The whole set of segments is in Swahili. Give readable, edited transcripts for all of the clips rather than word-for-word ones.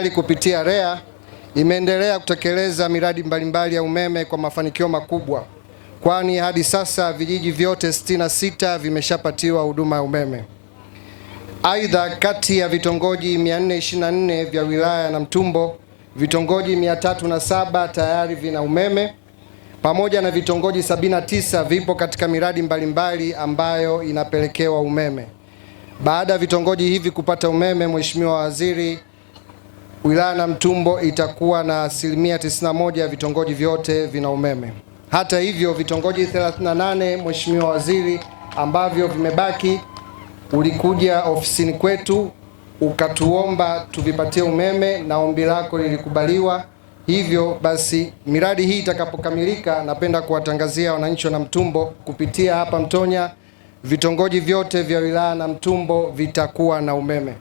serikali kupitia REA imeendelea kutekeleza miradi mbalimbali ya umeme kwa mafanikio makubwa, kwani hadi sasa vijiji vyote 66 vimeshapatiwa huduma ya umeme. Aidha, kati ya vitongoji 424 vya wilaya ya Namtumbo, vitongoji 307 tayari vina umeme pamoja na vitongoji 79 vipo katika miradi mbalimbali ambayo inapelekewa umeme. Baada ya vitongoji hivi kupata umeme, Mheshimiwa Waziri, wilaya ya Namtumbo itakuwa na 91% ya vitongoji vyote vina umeme. Hata hivyo, vitongoji 38, Mheshimiwa Waziri, ambavyo vimebaki, ulikuja ofisini kwetu ukatuomba tuvipatie umeme na ombi lako lilikubaliwa. Hivyo basi, miradi hii itakapokamilika, napenda kuwatangazia wananchi wa Namtumbo kupitia hapa Mtonya, vitongoji vyote vya wilaya ya Namtumbo vitakuwa na umeme.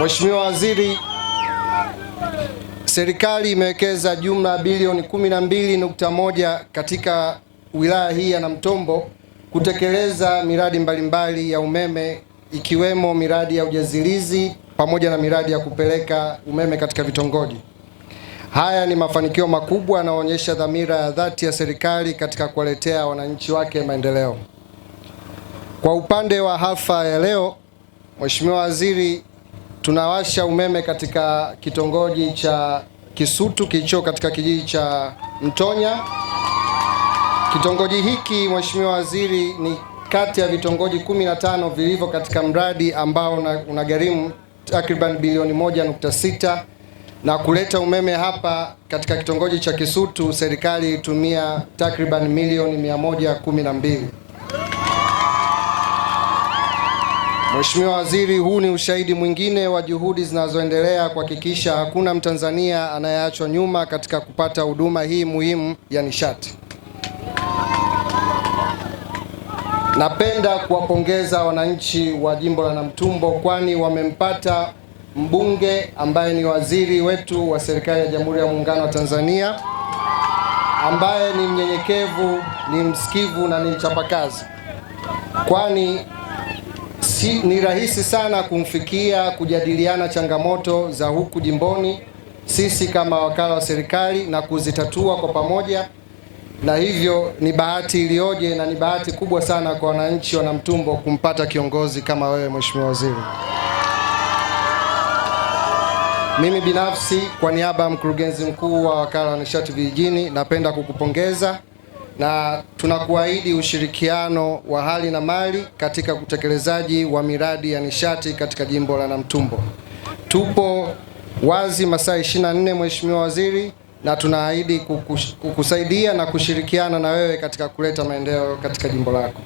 Mheshimiwa Waziri, serikali imewekeza jumla bilioni 12.1 katika wilaya hii ya Namtumbo kutekeleza miradi mbalimbali ya umeme, ikiwemo miradi ya ujazilizi pamoja na miradi ya kupeleka umeme katika vitongoji. Haya ni mafanikio makubwa yanayoonyesha dhamira ya dhati ya serikali katika kuwaletea wananchi wake maendeleo. Kwa upande wa hafla ya leo, Mheshimiwa Waziri, tunawasha umeme katika kitongoji cha Kisutu kilicho katika kijiji cha Mtonya. Kitongoji hiki, Mheshimiwa Waziri, ni kati ya vitongoji 15 vilivyo katika mradi ambao unagharimu takriban bilioni 1.6, na kuleta umeme hapa katika kitongoji cha Kisutu serikali ilitumia takriban milioni 112. Mheshimiwa Waziri, huu ni ushahidi mwingine wa juhudi zinazoendelea kuhakikisha hakuna Mtanzania anayeachwa nyuma katika kupata huduma hii muhimu ya nishati. Napenda kuwapongeza wananchi wa jimbo la Namtumbo, kwani wamempata mbunge ambaye ni waziri wetu wa serikali ya Jamhuri ya Muungano wa Tanzania, ambaye ni mnyenyekevu, ni msikivu na ni mchapakazi, kwani ni rahisi sana kumfikia kujadiliana changamoto za huku jimboni sisi kama wakala wa serikali na kuzitatua kwa pamoja, na hivyo ni bahati iliyoje na ni bahati kubwa sana kwa wananchi wa Namtumbo kumpata kiongozi kama wewe, Mheshimiwa Waziri. Mimi binafsi kwa niaba ya mkurugenzi mkuu wa wakala wa nishati vijijini napenda kukupongeza na tunakuahidi ushirikiano wa hali na mali katika utekelezaji wa miradi ya nishati katika jimbo la Namtumbo. Tupo wazi masaa 24, Mheshimiwa Waziri, na tunaahidi kukusaidia na kushirikiana na wewe katika kuleta maendeleo katika jimbo lako.